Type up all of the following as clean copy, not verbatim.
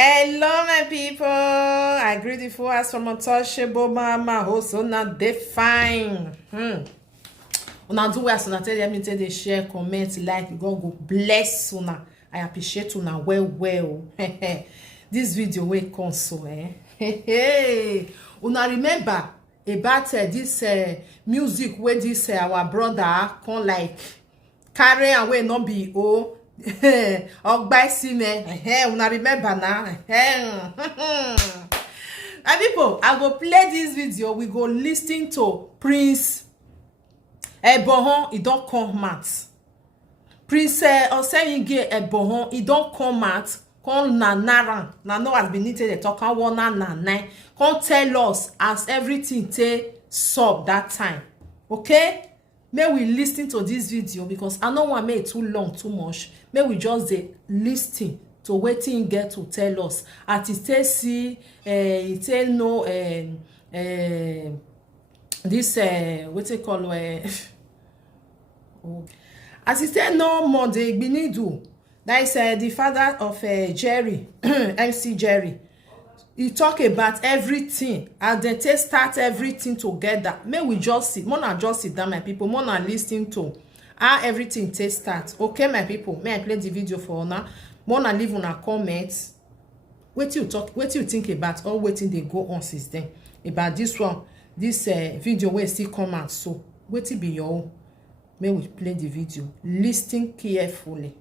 Hello, my people. I greet you for us from untouchable mama. Also, not define. Una do well, so na tell me they share, comment, like. God go bless una. I appreciate una well. This video will console. Una remember about this music where this our brother come like carry away not be Nogbasi me. Una remember now. And people, I go play this video. We go listening to Prince Ebohon. He don't come out. Prince Osemwingie Ebohon. He don't come out. Come na no has been needed. They talk one na. Come tell us as everything take sub that time. Okay? May we listen to this video because I don't want to make it too long, too much. May we just listen to waiting get to tell us. At it see, it say no, this what they call as it say no more they be do. That is the father of Jerry, MC Jerry. He talk about everything and then they start everything together. May we just sit, more than just sit down, my people, more than listening to how everything they start. Okay, my people, may I play the video for now? More than leave on a comment. What you think about all waiting they go on since then about this one, this video where still come out. So wait it be your own. May we play the video. Listen carefully.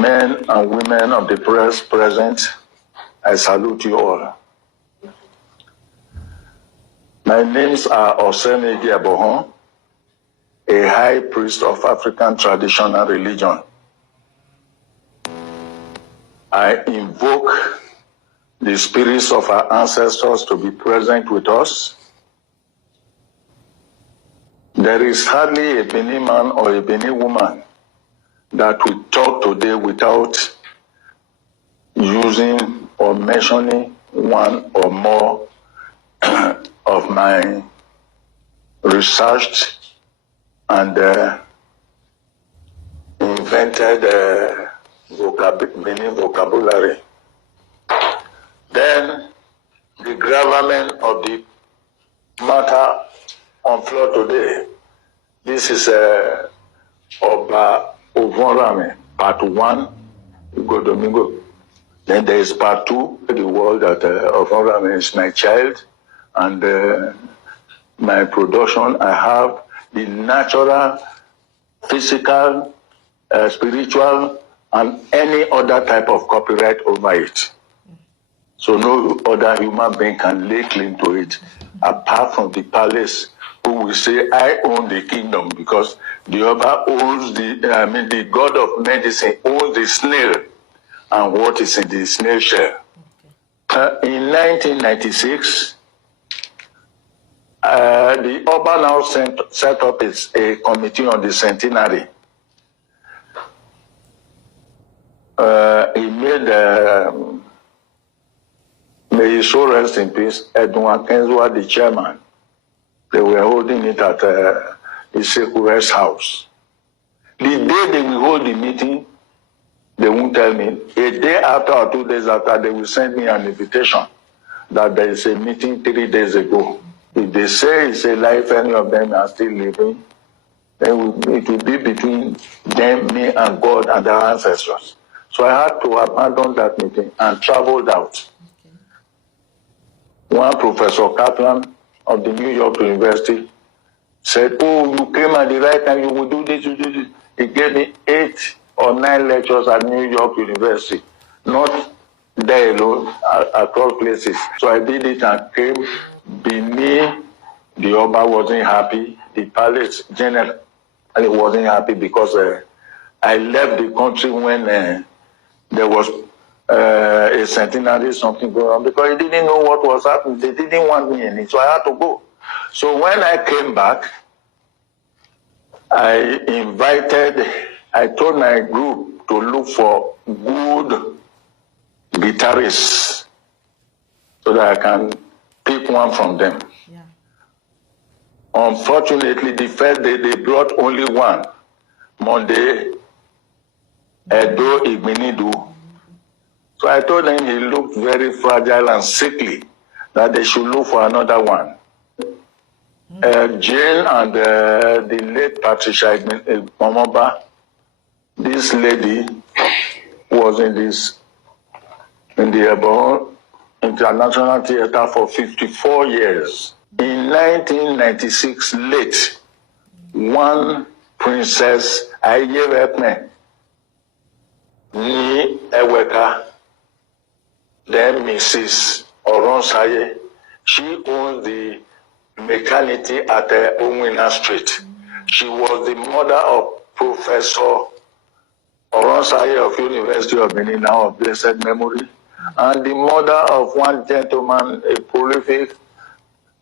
Men and women of the press present, I salute you all. My names are Osemwingie Ebohon, a high priest of African traditional religion. I invoke the spirits of our ancestors to be present with us. There is hardly a Benin man or a Benin woman that will talk today without using or mentioning one or more of my researched and invented Benin vocabulary. Then the gravamen of the matter on floor today. This is Ovoramen, part 1, Ugo Domingo. Then there is part 2, the world that Ovoramen is my child and my production. I have the natural, physical, spiritual, and any other type of copyright over it. So no other human being can lay claim to it, apart from the palace who will say, I own the kingdom, because the other owns the god of medicine owns the snail and what is in the snail shell. In 1996, the Urban House set up a committee on the centenary. He made, may he so rest in peace, Edwin Kenzwa the chairman. They were holding it at Iseku Rest House. The day they will hold the meeting, they won't tell me. A day after or 2 days after, they will send me an invitation that there is a meeting 3 days ago. If they say it's a life, any of them are still living, then it will be between them, me, and God and their ancestors. So I had to abandon that meeting and traveled out. One Professor Kaplan of the New York University said, oh, you came at the right time, you will do this, you do this. He gave me 8 or 9 lectures at New York University, not there alone, across places. So I did it and came. Benin, the Oba wasn't happy. The palace generally wasn't happy because I left the country when there was a centenary something going on, because he didn't know what was happening. They didn't want me in it, so I had to go. So when I came back, I told my group to look for good guitarists so that I can pick one from them. Yeah. Unfortunately, the first day they brought only one. Monday, Edo Igminidu. So I told them he looked very fragile and sickly, that they should look for another one. Jane and the late Patricia Momoba, this lady was in the Ebohon International Theatre for 54 years. In 1996, late, one princess Ayewepme ní Eweka, then Mrs. Oronsaye, she owns the maternity at Owina Street. She was the mother of Professor Oronsaye of University of Benin, now of blessed memory, and the mother of one gentleman, a prolific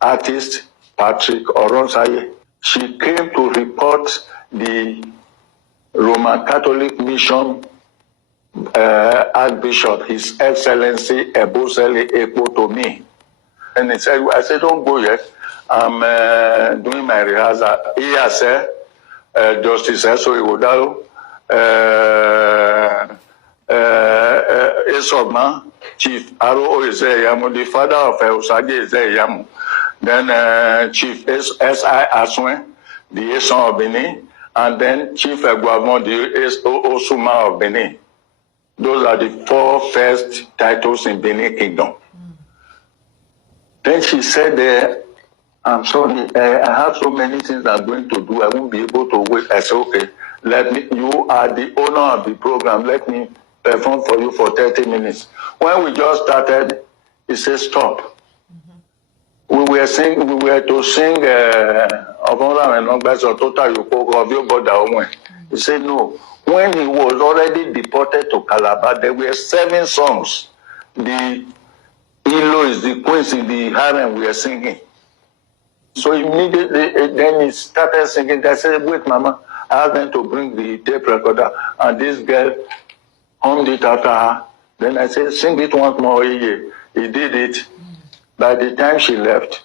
artist, Patrick Oronsaye. She came to report the Roman Catholic Mission Archbishop, His Excellency Ebosele Ekpo, to me. And he said, I said, don't go yet. I'm doing my rehearsal. He has said, Justice Eso Iwodalo, Esogma, Chief Aro Ezeyamu, the father of Osage Ezeyamu, then Chief S.I. Aswen, the son of Benin, and then Chief Eguavon, the Osuma of Benin. Those are the 4 first titles in Benin Kingdom. Then she said, I'm sorry, I have so many things I'm going to do. I won't be able to wait. I said, okay, you are the owner of the program. Let me perform for you for 30 minutes. When we just started, he said, stop. We were to sing Ovoramen and Nogbasi or Total Yoko of your God. He said, no. When he was already deported to Calabar, there were 7 songs. The Ilo is the queens in the harem we are singing. So immediately, then he started singing. I said, wait, Mama, I asked them to bring the tape recorder, and this girl hummed it after her. Then I said, sing it once more. He did it. By the time she left,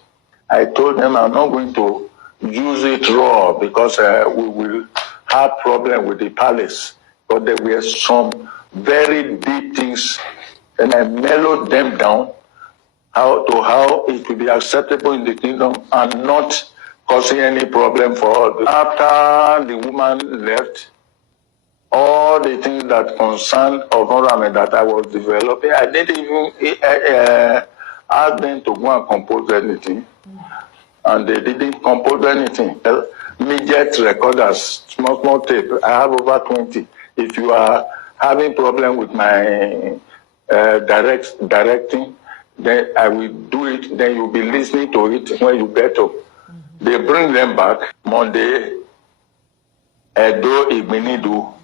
I told them I'm not going to use it raw because we will have problem with the palace. But there were some very deep things, and I mellowed them down how it will be acceptable in the kingdom and not causing any problem for all. After the woman left, all the things that concerned Ovoramen that I was developing, I didn't even ask them to go and compose anything. And they didn't compose anything. Immediate recorders, small tape. I have over 20. If you are having problem with my directing, then I will do it. Then you'll be listening to it when you get up. They bring them back Monday. Edo Igbinidu.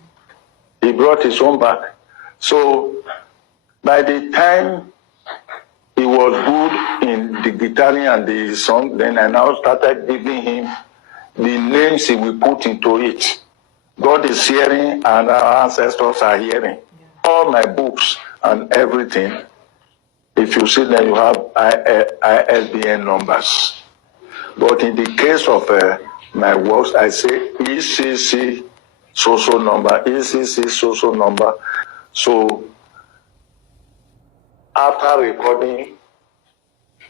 He brought his own back. So by the time he was good in the guitaring and the song, then I now started giving him the names he will put into it. God is hearing and our ancestors are hearing. All my books and everything, if you see them, you have ISBN numbers. But in the case of my works, I say ECC social number, ECC social number. So after recording,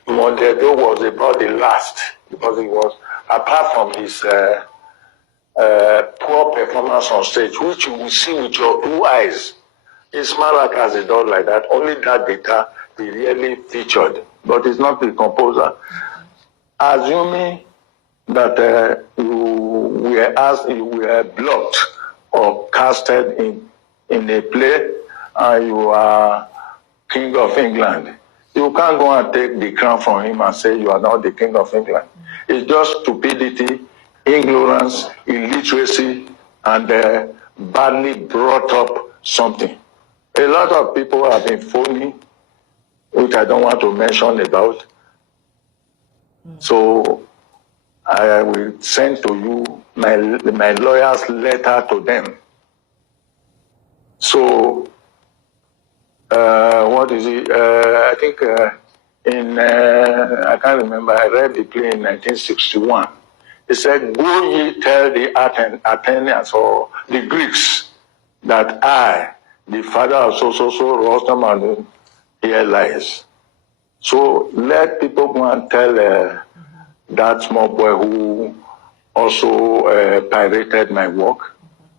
Montedo was about the last, because it was, apart from his poor performance on stage, which you will see with your 2 eyes. It's Malak as a dog like that. Only that data he really featured, but it's not the composer. Assuming that you were blocked or casted in a play, and you are King of England, you can't go and take the crown from him and say you are not the King of England. It's just stupidity, ignorance, illiteracy, and badly brought up something. A lot of people have been phoning, which I don't want to mention about. So I will send to you my lawyer's letter to them. So what is it? I think I can't remember. I read the play in 1961. It said, "Go ye tell the Athenians or the Greeks that I, the father of so Osemwingie hear lies. So let people go and tell that small boy who also pirated my work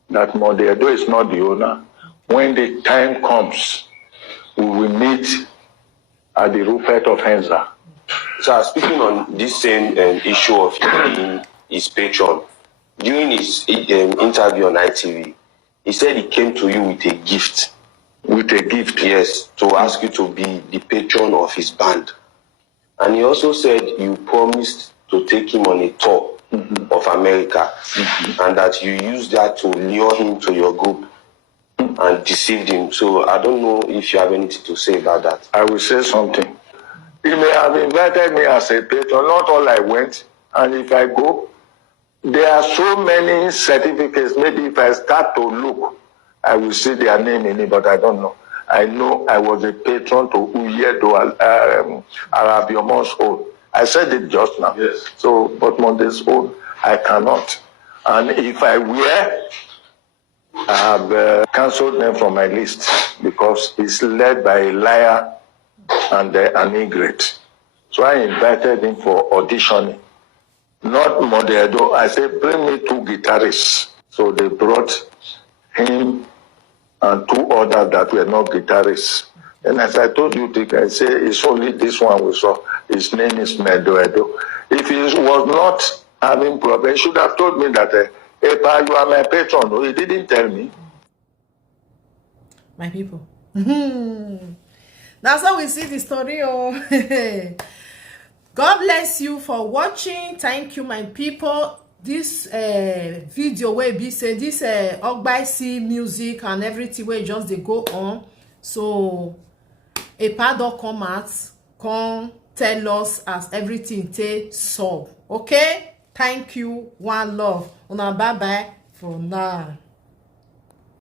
that Modedo is not the owner. When the time comes, we will meet at the Rupert of Henza. So speaking on this same issue of being his patron, during his interview on ITV, he said he came to you with a gift. With a gift? Yes, to ask you to be the patron of his band. And he also said you promised to take him on a tour of America, and that you used that to lure him to your group and deceived him. So I don't know if you have anything to say about that. I will say something. He may have invited me as a patron, not all I went, and if I go, there are so many certificates. Maybe if I start to look, I will see their name in it, but I don't know. I know I was a patron to Uyedo Arabiomon's own. I said it just now. Yes. So, but Monday's own, I cannot. And if I were, I have cancelled them from my list because it's led by a liar and an ingrate. So I invited him for auditioning. Not Modedo. I said, bring me 2 guitarists. So they brought him and 2 others that were not guitarists. And as I told you, Dick, I say it's only this one we saw. His name is Medoedo. If he was not having problems, he should have told me that, Epa, you are my patron. No, he didn't tell me. My people. That's how we see the story. Oh. God bless you for watching. Thank you, my people. This video where be say this Nogbasi music and everything where just they go on. So a part of come out, come tell us as everything take solve. Okay? Thank you. One love. Una bye bye for now.